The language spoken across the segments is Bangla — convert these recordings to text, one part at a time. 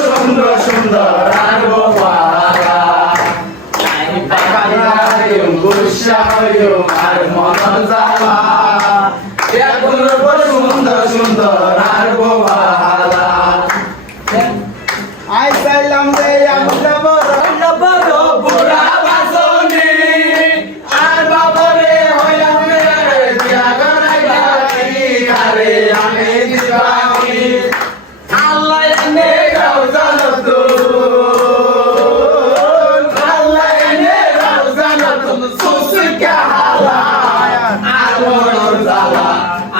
সুন্দর সুন্দর আর বাবা আর মন জালা সুন্দর সুন্দর আর বাবা আই চাইলাম যে আমরা বড় বুড়া বাসনি আর বাবারে হইলাম রে জাগনাই গাছি আরে আমি দিবানি আল্লাহ এনে গাও জানত আল্লাহ এনে গাও জানত সুসিকা হালা আর মন জালা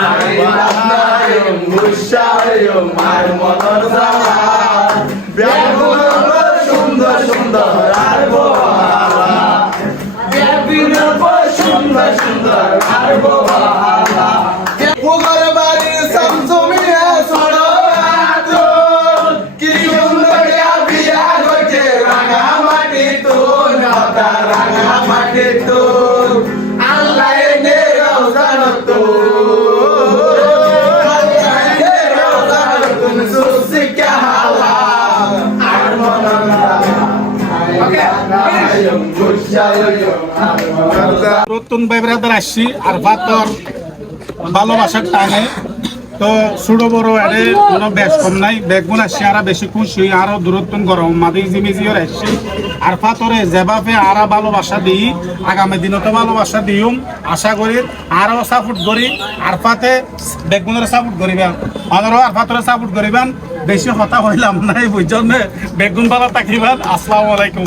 আমি বান্দায়ম মুশায়ম আর মন জালা সুন্দর সুন্দর আর বাবা সুন্দর সুন্দর আর বাবা পুগর বাড়ি সমসুমিয়া ছোড়ো কি সুন্দর বিয়া হইছে রাঙা মাটি তো নাতা রাঙা মাটি তো আল্লাহ এনে রওজান তো নতুন ভাই ব্রাদার আসছি আর ভাতর ভালোবাসার টানে তো ছোট বড় আরে কোনো বেশ কম নাই বেগুন আসছি আর বেশি খুশি আরো দূরত্ব গরম মাদি জিমিজিও আসছি আর ফাতরে যেভাবে আরো ভালোবাসা দিই আগামী দিনতো ভালোবাসা দিউম আশা করি আরো সাপোর্ট করি আর ফাতে বেগুনের সাপোর্ট করিবেন আমারও আর ফাতরে সাপোর্ট করিবেন বেশি কথা হইলাম নাই বুঝছেন বেগুন ভালো থাকিবেন আসসালামু আলাইকুম।